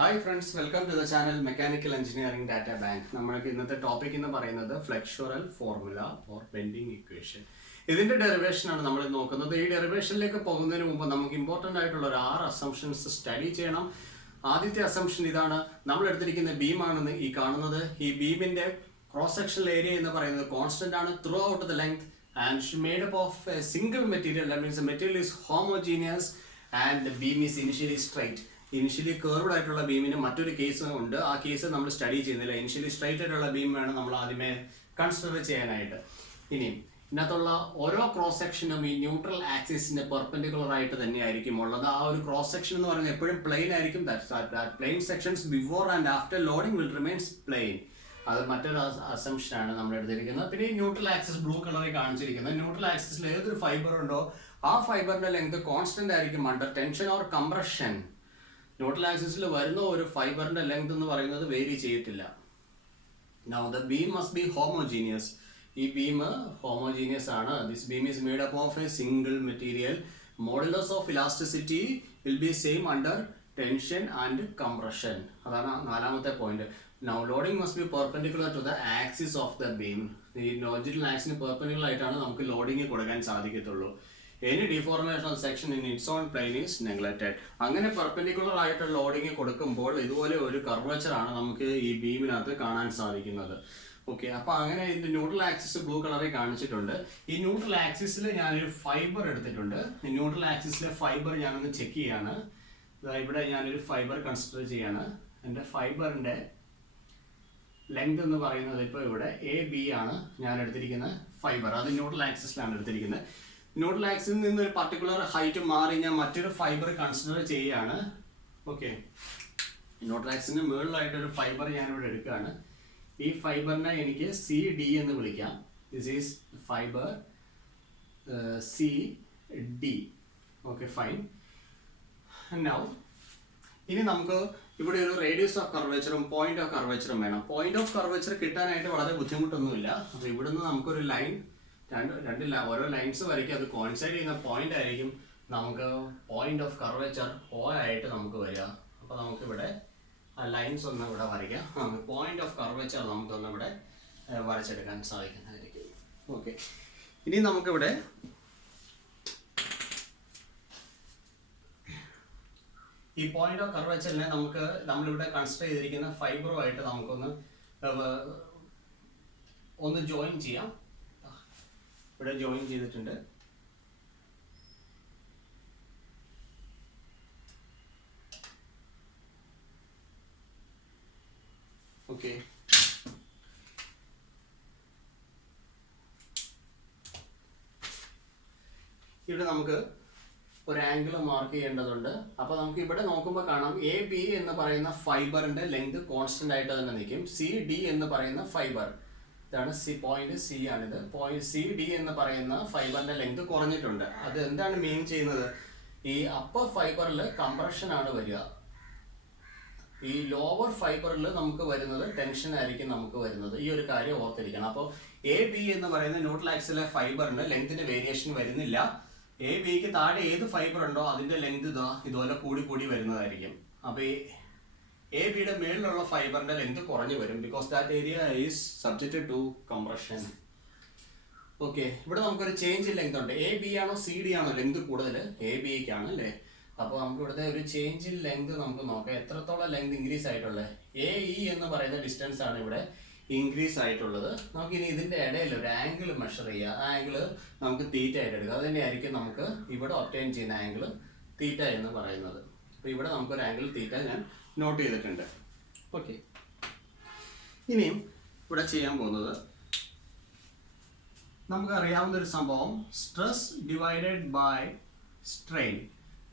Hi friends, welcome to the channel mechanical engineering data bank. നമ്മൾക്ക് ഇന്നത്തെ topic എന്ന് പറയുന്നത് flexural formula or bending equation. ഇതിന്റെ derivation ആണ് നമ്മൾ നോക്കുന്നത്. ഈ ഡെറിവേഷനിലേക്ക് പോകുന്നതിന് മുമ്പ് നമുക്ക് ഇമ്പോർട്ടൻ്റ് ആയിട്ടുള്ള ഒരു 6 അസംഷൻസ് സ്റ്റഡി ചെയ്യണം. ആദ്യത്തെ അസംഷൻ ഇതാണ്: നമ്മൾ എടുത്തിരിക്കുന്ന ബീം ആണെന്ന് ഈ കാണുന്നത്. ഈ ബീമിന്റെ ക്രോസ് സെക്ഷണൽ ഏരിയ എന്ന് പറയുന്നത് കോൺസ്റ്റന്റ് ആണ് through out the length and made up of A single material. That means material is homogeneous and beam is initially straight. Initially curved ആയിട്ടുള്ള ബീമിന് മറ്റൊരു കേസ് ഉണ്ട്. ആ കേസ് നമ്മൾ സ്റ്റഡി ചെയ്യുന്നില്ല. ഇനിഷ്യലി സ്ട്രൈറ്റ് ആയിട്ടുള്ള ബീം വേണം നമ്മൾ ആദ്യമേ കൺസിഡർ ചെയ്യാനായിട്ട്. ഇനി ഇതിനകത്തുള്ള ഓരോ ക്രോസ് സെക്ഷനും ഈ ന്യൂട്രൽ ആക്സിസിന്റെ പെർപെൻഡിക്കുലർ ആയിട്ട് തന്നെയായിരിക്കും ഉള്ളത്. ആ ഒരു ക്രോസ് സെക്ഷൻ എന്ന് പറയുന്നത് എപ്പോഴും പ്ലെയിൻ ആയിരിക്കും. Plane sections before and after loading will remains plane. അത് മറ്റൊരു അസംഷൻ ആണ് നമ്മൾ എടുത്തിരിക്കുന്നത്. പിന്നെ ഈ ന്യൂട്രൽ ആക്സിസ് ബ്ലൂ കളറിൽ കാണിച്ചിരിക്കുന്നത്, ന്യൂട്രൽ ആക്സിസിൽ ഏതൊരു ഫൈബർ ഉണ്ടോ ആ ഫൈബറിന്റെ ലെങ്ത് കോൺസ്റ്റന്റ് ആയിരിക്കും under tension or compression. Neutral ആക്സിസിൽ വരുന്ന ഒരു ഫൈബറിന്റെ ലെങ്ത് എന്ന് പറയുന്നത് വേരി ചെയ്യത്തില്ല. Now the beam must be homogeneous. ഈ ബീം ഹോമോജീനിയസ് ആണ്. This beam is made up of a single material. Modulus of elasticity will be same under tension and compression. അതാണ് നാലാമത്തെ point. Now loading must be perpendicular to the axis of the beam. ഈ original ആക്സിന് perpendicular ആയിട്ടാണ് നമുക്ക് loading കൊടുക്കാൻ സാധിക്കത്തുള്ളൂ. Any deformation of section in its own plane is neglected. അങ്ങനെ perpendicular ആയിട്ട് loading കൊടുക്കുമ്പോൾ ഇതുപോലെ ഒരു കർവേച്ചർ ആണ് നമുക്ക് ഈ ബീമിനകത്ത് കാണാൻ സാധിക്കുന്നത്. ഓക്കെ, അപ്പൊ അങ്ങനെ ഇതിന്റെ ന്യൂട്രൽ ആക്സിസ് ബ്ലൂ കളറിൽ കാണിച്ചിട്ടുണ്ട്. ഈ ന്യൂട്രൽ ആക്സിസിൽ ഞാനൊരു ഫൈബർ എടുത്തിട്ടുണ്ട്. ഈ ന്യൂട്രൽ ആക്സിസിലെ ഫൈബർ ഞാനൊന്ന് ചെക്ക് ചെയ്യാണ്. ഇവിടെ ഞാനൊരു ഫൈബർ കൺസിഡർ ചെയ്യാണ്. എൻ്റെ ഫൈബറിന്റെ ലെങ്ത് എന്ന് പറയുന്നത് ഇപ്പോൾ ഇവിടെ AB ആണ് ഞാൻ എടുത്തിരിക്കുന്ന ഫൈബർ. അത് ന്യൂട്രൽ ആക്സിസിലാണ് എടുത്തിരിക്കുന്നത്. ന്യൂട്രൽ ആക്സിസിൽ നിന്ന് ഒരു പർട്ടിക്കുലർ ഹൈറ്റ് മാറി ഞാൻ മറ്റൊരു ഫൈബർ കൺസിഡർ ചെയ്യുകയാണ്. ഓക്കെ, ന്യൂട്രൽ ആക്സിസിന് മുകളിലായിട്ടൊരു ഫൈബർ ഞാനിവിടെ എടുക്കുകയാണ്. ഈ ഫൈബറിനെ എനിക്ക് CD എന്ന് വിളിക്കാം. This is fibre CD. Okay, fine. Now ഇനി നമുക്ക് ഇവിടെ ഒരു റേഡിയസ് ഓഫ് കർവേച്ചറും പോയിന്റ് ഓഫ് കർവേച്ചറും വേണം. പോയിന്റ് ഓഫ് കർവേച്ചർ കിട്ടാനായിട്ട് വളരെ ബുദ്ധിമുട്ടൊന്നുമില്ല. അപ്പോൾ ഇവിടുന്ന് നമുക്കൊരു ലൈൻ ഓരോ ലൈൻസ് വരയ്ക്കും. അത് കോയിൻസൈഡ് ചെയ്യുന്ന പോയിന്റ് ആയിരിക്കും നമുക്ക് പോയിന്റ് ഓഫ് കർവേച്ചർ O ആയിട്ട് നമുക്ക് വരിക. അപ്പോൾ നമുക്കിവിടെ ആ ലൈൻസ് ഒന്ന് ഇവിടെ വരയ്ക്കാം. പോയിന്റ് ഓഫ് കർവേച്ചർ നമുക്കൊന്ന് ഇവിടെ വരച്ചെടുക്കാൻ സാധിക്കുന്നതായിരിക്കും. ഓക്കെ, ഇനി നമുക്കിവിടെ ഈ പോയിന്റ് ഓഫ് കർവേച്ചറിനെ നമ്മളിവിടെ കൺസിഡർ ചെയ്തിരിക്കുന്ന ഫൈബറുമായിട്ട് നമുക്കൊന്ന് ജോയിൻ ചെയ്യാം. ഇവിടെ ജോയിൻ ചെയ്തിട്ടുണ്ട്. ഓക്കെ, ഇവിടെ നമുക്ക് ഒരു ആംഗിൾ മാർക്ക് ചെയ്യേണ്ടതുണ്ട്. അപ്പോൾ നമുക്ക് ഇവിടെ നോക്കുമ്പോൾ കാണാം AB എന്ന് പറയുന്ന ഫൈബറിന്റെ ലെങ്ത് കോൺസ്റ്റന്റ് ആയിട്ട് തന്നെ നിൽക്കും. CD എന്ന് പറയുന്ന ഫൈബർ, ഇതാണ് പോയിന്റ് C ആണിത്. പോയിന്റ് CD എന്ന് പറയുന്ന ഫൈബറിന്റെ ലെങ്ത് കുറഞ്ഞിട്ടുണ്ട്. അത് എന്താണ് മീൻ ചെയ്യുന്നത്? ഈ അപ്പർ ഫൈബറിൽ കംപ്രഷൻ ആണ് വരിക. ഈ ലോവർ ഫൈബറിൽ നമുക്ക് വരുന്നത് ടെൻഷൻ ആയിരിക്കും നമുക്ക് വരുന്നത്. ഈ ഒരു കാര്യം ഓർത്തിരിക്കണം. അപ്പോൾ AB എന്ന് പറയുന്ന ന്യൂട്രൽ ആക്സിസിലെ ഫൈബറിന് ലെങ്തിന്റെ വേരിയേഷൻ വരുന്നില്ല. ABക്ക് താഴെ ഏത് ഫൈബർ ഉണ്ടോ അതിന്റെ ലെങ്ത് ഇതുപോലെ കൂടി വരുന്നതായിരിക്കും. അപ്പോൾ ഈ ABയുടെ മേളിലുള്ള ഫൈബറിന്റെ ലെങ്ത് കുറഞ്ഞു വരും. Because that area is subjected to compression. Okay, ഇവിടെ നമുക്കൊരു ചേഞ്ച് ഇൻ ലെങ്ത് ഉണ്ട്. AB ആണോ CD ആണോ ലെങ്ത് കൂടുതൽ? ABക്കാണ് അല്ലേ. അപ്പോൾ നമുക്ക് ഇവിടുത്തെ ഒരു ചേഞ്ച് ഇൻ ലെങ്ത് നമുക്ക് നോക്കാം. എത്രത്തോളം ലെങ്ത് ഇൻക്രീസ് ആയിട്ടുള്ളത്? AE എന്ന് പറയുന്ന ഡിസ്റ്റൻസ് ആണ് ഇവിടെ ഇൻക്രീസ് ആയിട്ടുള്ളത്. നമുക്കിനി ഇതിന്റെ ഇടയിൽ ഒരു ആംഗിൾ മെഷർ ചെയ്യുക. ആ ആംഗിൾ നമുക്ക് തീറ്റ ആയിട്ട് എടുക്കുക. അത് തന്നെയായിരിക്കും നമുക്ക് ഇവിടെ ഒബ്റ്റെയിൻ ചെയ്യുന്ന ആംഗിൾ തീറ്റ എന്ന് പറയുന്നത്. അപ്പോൾ ഇവിടെ നമുക്കൊരു ആംഗിൾ തീറ്റ ഞാൻ നോട്ട് ചെയ്തിട്ടുണ്ട്. ഓക്കെ, ഇനിയും ഇവിടെ ചെയ്യാൻ പോകുന്നത് നമുക്ക് അറിയാവുന്ന ഒരു സംഭവം, സ്ട്രെസ് ഡിവൈഡഡ് ബൈ സ്ട്രെയിൻ.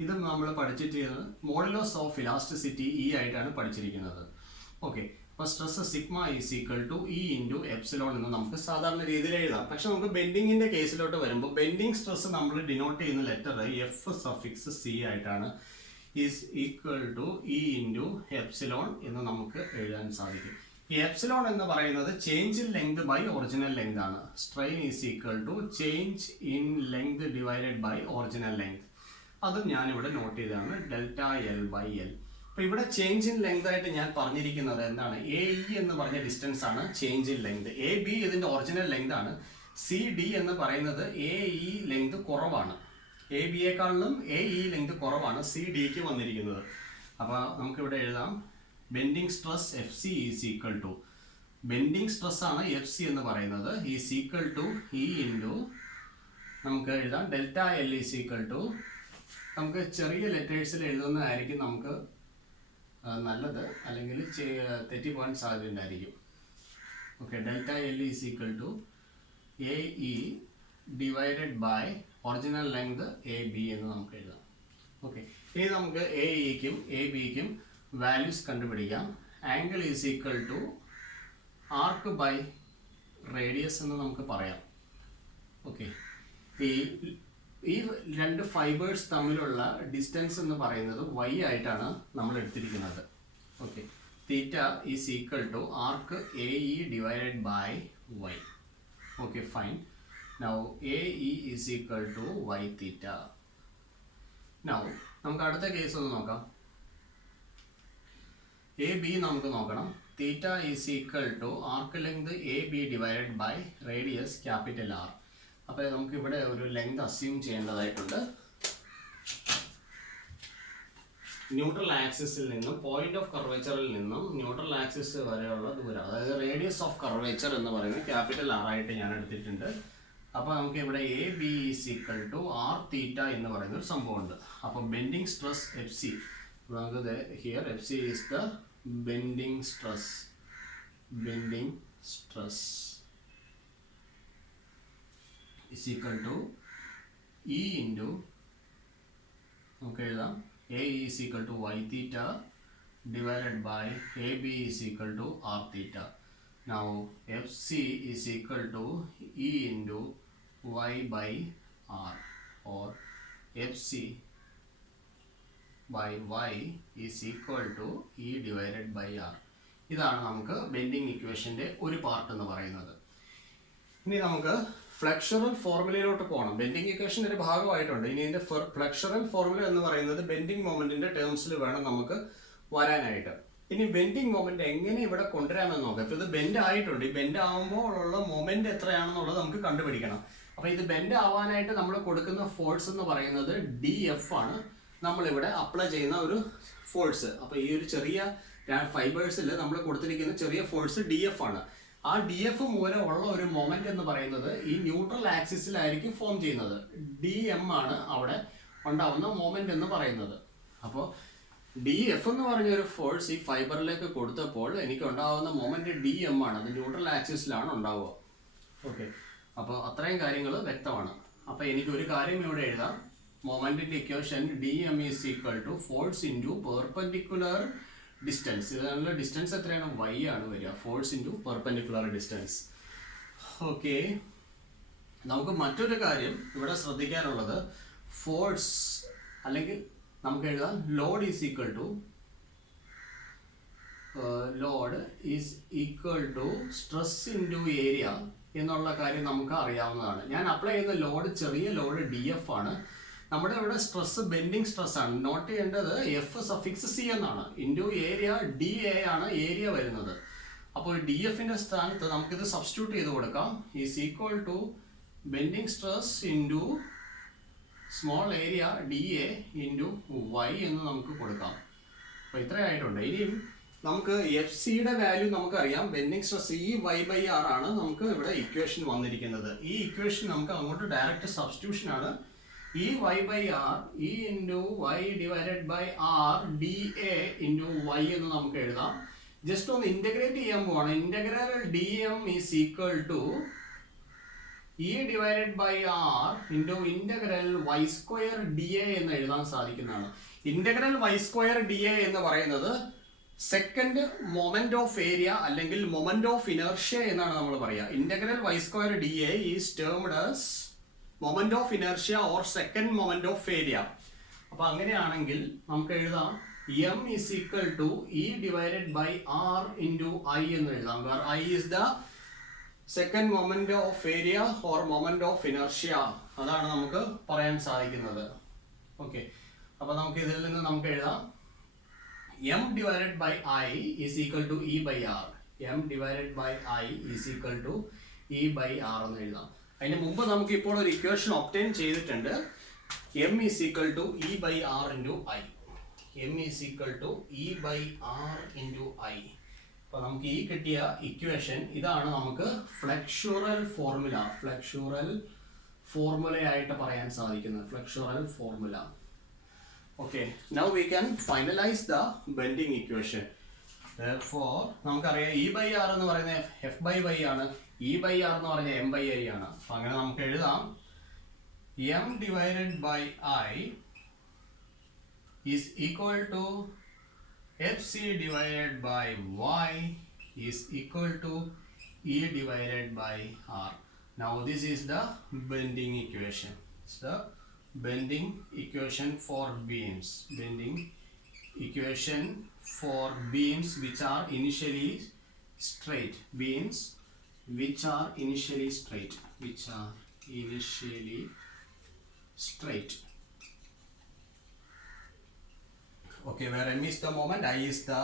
ഇത് നമ്മൾ പഠിച്ചിട്ട് മോഡുലസ് ഓഫ് ഇലാസ്റ്റിസിറ്റി E ആയിട്ടാണ് പഠിച്ചിരിക്കുന്നത്. ഓക്കെ, അപ്പോൾ stress sigma is equal to E into epsilon എന്ന് നമുക്ക് സാധാരണ രീതിയിൽ എഴുതാം. പക്ഷെ നമുക്ക് ബെൻഡിങ്ങിന്റെ കേസിലോട്ട് വരുമ്പോൾ ബെൻഡിങ് സ്ട്രെസ് നമ്മൾ ഡിനോട്ട് ചെയ്യുന്ന ലെറ്റർ F സഫിക്സ് C ആയിട്ടാണ്. Is equal to E into epsilon എന്ന് നമുക്ക് എഴുതാൻ സാധിക്കും. ഈ എപ്സിലോൺ എന്ന് പറയുന്നത് change in length by original length ആണ്. Strain is equal to change in length divided by original length. അതും ഞാനിവിടെ നോട്ട് ചെയ്തതാണ്, ഡെൽറ്റ L ബൈ L. അപ്പോൾ ഇവിടെ ചേഞ്ച് ഇൻ ലെങ്ത് ആയിട്ട് ഞാൻ പറഞ്ഞിരിക്കുന്നത് എന്താണ്, എ ഇ എന്ന് പറഞ്ഞ ഡിസ്റ്റൻസ് ആണ് change in length. A B ഇതിന്റെ ഒറിജിനൽ ലെങ്ത് ആണ്. സി ഡി എന്ന് പറയുന്നത് എ ഇ ലെങ്ത് കുറവാണ്. എ ബിയെക്കാളിലും എ ഇ ലെങ്ത് കുറവാണ് സി ഡിക്ക് വന്നിരിക്കുന്നത്. അപ്പോൾ നമുക്കിവിടെ എഴുതാം bending stress F C is equal to, bending stress ആണ് എഫ് സി എന്ന് പറയുന്നത്, is equal to E into നമുക്ക് എഴുതാം delta L is equal to, നമുക്ക് ചെറിയ ലെറ്റേഴ്സിൽ എഴുതുന്നതായിരിക്കും നമുക്ക് നല്ലത്, അല്ലെങ്കിൽ തെറ്റിപ്പോകാൻ സാധ്യതയുണ്ടായിരിക്കും. Okay, delta L is equal to A E divided by original length A B എന്ന് നമുക്ക് എഴുതാം. ഓക്കെ, ഇനി നമുക്ക് എ ഇക്കും എ ബിക്കും വാല്യൂസ് കണ്ടുപിടിക്കാം. Angle is equal to arc by radius എന്ന് നമുക്ക് പറയാം. ഓക്കെ, ഈ രണ്ട് ഫൈബേഴ്സ് തമ്മിലുള്ള ഡിസ്റ്റൻസ് എന്ന് പറയുന്നത് y ആയിട്ടാണ് നമ്മൾ എടുത്തിരിക്കുന്നത്. Okay, theta is equal to arc A E divided by y. Okay, fine. Now A E is equal to y theta. Now നമുക്ക് അടുത്ത കേസ് ഒന്ന് നോക്കാം. എ ബി നമുക്ക് നോക്കണം. Theta is equal to arc length A B divided by radius capital R. അപ്പോൾ നമുക്ക് ഇവിടെ ഒരു ലെങ്ത് അസ്യൂം ചെയ്യേണ്ടതായിട്ടുണ്ട്. ന്യൂട്രൽ ആക്സിസിൽ നിന്നും പോയിന്റ് ഓഫ് കർവേച്ചറിൽ നിന്നും ന്യൂട്രൽ ആക്സിസ് വരെയുള്ള ദൂരം, അതായത് റേഡിയസ് ഓഫ് കർവേച്ചർ എന്ന് പറയുന്നത് ക്യാപിറ്റൽ ആർ ആയിട്ട് ഞാൻ എടുത്തിട്ടുണ്ട്. അപ്പോൾ നമുക്ക് ഇവിടെ A B is equal to R theta എന്ന് പറയുന്ന ഒരു സംഭവമുണ്ട്. അപ്പോൾ ബെൻഡിങ് സ്ട്രെസ് എഫ് സി, നമുക്ക് here F C is the bending stress, is equal to E into, നമുക്ക് എഴുതാം A is equal to y theta divided by AB is equal to r theta. Now FC is equal to E into y by r, or FC by y is equal to E divided by r. ഇതാണ് നമുക്ക് bending ഇക്വേഷൻ്റെ ഒരു part എന്ന് പറയുന്നത്. ഇനി നമുക്ക് ഫ്ലെക്ചറൽ ഫോർമുലയിലോട്ട് പോകണം. Bending ഇക്വേഷൻ്റെ ഒരു ഭാഗമായിട്ടുണ്ട്. ഇനി ഇതിൻ്റെ ഫ്ലെക്ചറൽ ഫോർമുല എന്ന് പറയുന്നത് ബെൻഡിങ് മൊമെന്റിന്റെ ടേംസിൽ വേണം നമുക്ക് വരാനായിട്ട്. ഇനി ബെൻഡിങ് മൊമെന്റ് എങ്ങനെ ഇവിടെ കൊണ്ടുവരാമെന്ന് നോക്കാം. ഇപ്പോൾ ഇത് ബെൻഡ് ആയിട്ടുണ്ട്. ഈ ബെൻഡ് ആകുമ്പോൾ ഉള്ള മൊമെന്റ് എത്രയാണെന്നുള്ളത് നമുക്ക് കണ്ടുപിടിക്കണം. അപ്പോൾ ഇത് ബെൻഡ് ആവാനായിട്ട് നമ്മൾ കൊടുക്കുന്ന ഫോഴ്സ് എന്ന് പറയുന്നത് ഡി എഫ് ആണ്, നമ്മളിവിടെ അപ്ലൈ ചെയ്യുന്ന ഒരു ഫോഴ്സ്. അപ്പോൾ ഈ ഒരു ചെറിയ ഫൈബേഴ്സിൽ നമ്മൾ കൊടുത്തിരിക്കുന്ന ചെറിയ ഫോഴ്സ് ഡി എഫ് ആണ്. ആ ഡി എഫ് മൂലമുള്ള ഒരു മൊമെന്റ് എന്ന് പറയുന്നത് ഈ ന്യൂട്രൽ ആക്സിസിലായിരിക്കും ഫോം ചെയ്യുന്നത്. ഡി എം ആണ് അവിടെ ഉണ്ടാവുന്ന മൊമെന്റ് എന്ന് പറയുന്നത്. അപ്പോൾ ഡി എഫ് എന്ന് പറഞ്ഞ ഒരു ഫോഴ്സ് ഈ ഫൈബറിലേക്ക് കൊടുത്തപ്പോൾ എനിക്ക് ഉണ്ടാവുന്ന മൊമെന്റ് ഡി എം ആണ്. അത് ന്യൂട്രൽ ആക്സിസിലാണ് ഉണ്ടാവുക. ഓക്കെ, അപ്പോൾ അത്രയും കാര്യങ്ങൾ വ്യക്തമാണ്. അപ്പോൾ എനിക്ക് ഒരു കാര്യം ഇവിടെ എഴുതാം. മൊമെന്റിന്റെ equation D M is equal to force into perpendicular distance. ഇതിനുള്ള ഡിസ്റ്റൻസ് എത്രയാണ്? y ആണ് വരിക. Force into perpendicular distance. Okay, നമുക്ക് മറ്റൊരു കാര്യം ഇവിടെ ശ്രദ്ധിക്കാനുള്ളത്, ഫോഴ്സ് അല്ലെങ്കിൽ നമുക്ക് എഴുതാം load is equal to stress into area എന്നുള്ള കാര്യം നമുക്ക് അറിയാവുന്നതാണ്. ഞാൻ അപ്ലൈ ചെയ്യുന്ന ലോഡ് ചെറിയ ലോഡ് ഡി എഫ് ആണ്. നമ്മുടെ ഇവിടെ സ്ട്രെസ് ബെൻഡിങ് സ്ട്രെസ് ആണ്. നോട്ട് ചെയ്യേണ്ടത് എഫ് സഫിക്സ് സി എന്നാണ്. ഇൻറ്റു ഏരിയ ഡി എ ആണ് ഏരിയ വരുന്നത്. അപ്പോൾ ഡി എഫിന്റെ സ്ഥാനത്ത് നമുക്കിത് സബ്സ്റ്റിറ്റ്യൂട്ട് ചെയ്ത് കൊടുക്കാം. Is equal to bending stress into small area D A into Y എന്ന് നമുക്ക് കൊടുക്കാം. അപ്പോൾ ഇത്രയായിട്ടുണ്ട്. ഇനിയും നമുക്ക് എഫ് സിയുടെ വാല്യൂ നമുക്കറിയാം. ബെൻഡിങ് സ്ട്രെസ് ഈ വൈ ബൈ ആർ ആണ് നമുക്ക് ഇവിടെ ഇക്വേഷൻ വന്നിരിക്കുന്നത്. ഈ ഇക്വേഷൻ നമുക്ക് അങ്ങോട്ട് ഡയറക്റ്റ് സബ്സ്റ്റിറ്റ്യൂഷൻ ആണ്. E y by r, E into y divided by r dA into y എന്ന് നമുക്ക് എഴുതാം. ജസ്റ്റ് ഒന്ന് ഇന്റഗ്രേറ്റ് ചെയ്യാൻ പോവാണ്. Integral D M is equal to E divided by R into integral Y square D A എന്ന് എഴുതാൻ സാധിക്കുന്നതാണ്. Integral Y square D A എന്ന് പറയുന്നത് സെക്കൻഡ് മൊമെന്റ് ഓഫ് ഏരിയ അല്ലെങ്കിൽ മൊമെന്റ് ഓഫ് ഇനർഷ്യ എന്നാണ് നമ്മൾ പറയുക. Integral Y square D A is termed as moment of inertia or second moment of area. അപ്പൊ അങ്ങനെയാണെങ്കിൽ നമുക്ക് എഴുതാം M is equal to E divided by R into I എന്ന് എഴുതാം. Where I is the second moment of area or moment of inertia. അതാണ് നമുക്ക് പറയാൻ സാധിക്കുന്നത്. ഓക്കെ, അപ്പൊ നമുക്ക് ഇതിൽ നിന്ന് നമുക്ക് എഴുതാം M divided by I is equal to E by R. M divided by I is equal to E by R എന്ന് എഴുതാം. അതിന് മുമ്പ് നമുക്ക് ഇപ്പോൾ ഒരു ഇക്വേഷൻ ഒബ്റ്റെയിൻ ചെയ്തിട്ടുണ്ട്. M is equal to E by R into I. M is equal to E by R into I. അപ്പോൾ നമുക്ക് ഈ കിട്ടിയ ഇക്വേഷൻ ഇതാണ് നമുക്ക് ഫ്ലെക്സുറൽ ഫോർമുലയായിട്ട് പറയാൻ സാധിക്കുന്നത്. ഫ്ലെക്സുറൽ formula. Okay, now we can finalize the bending equation. Therefore, നമുക്കറിയാം E by R എന്ന് പറയുന്നത് F by Y ആണ്, E by R എന്ന് പറയുന്നത് M by I ആണ്. അപ്പോൾ അങ്ങനെ നമുക്ക് എഴുതാം M divided by I is equal to FC divided by Y is equal to E divided by R. Now this is the bending equation. It's the bending equation for beams. Bending equation for beams which are initially straight. Beams which are initially straight. Okay, where M is the moment, I is the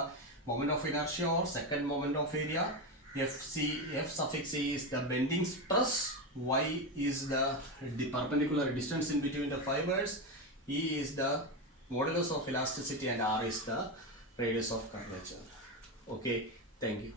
moment of inertia or second moment of area. F suffix A is the bending stress. Y is the perpendicular distance in between the fibers. E is the modulus of elasticity and R is the radius of curvature. Okay, thank you.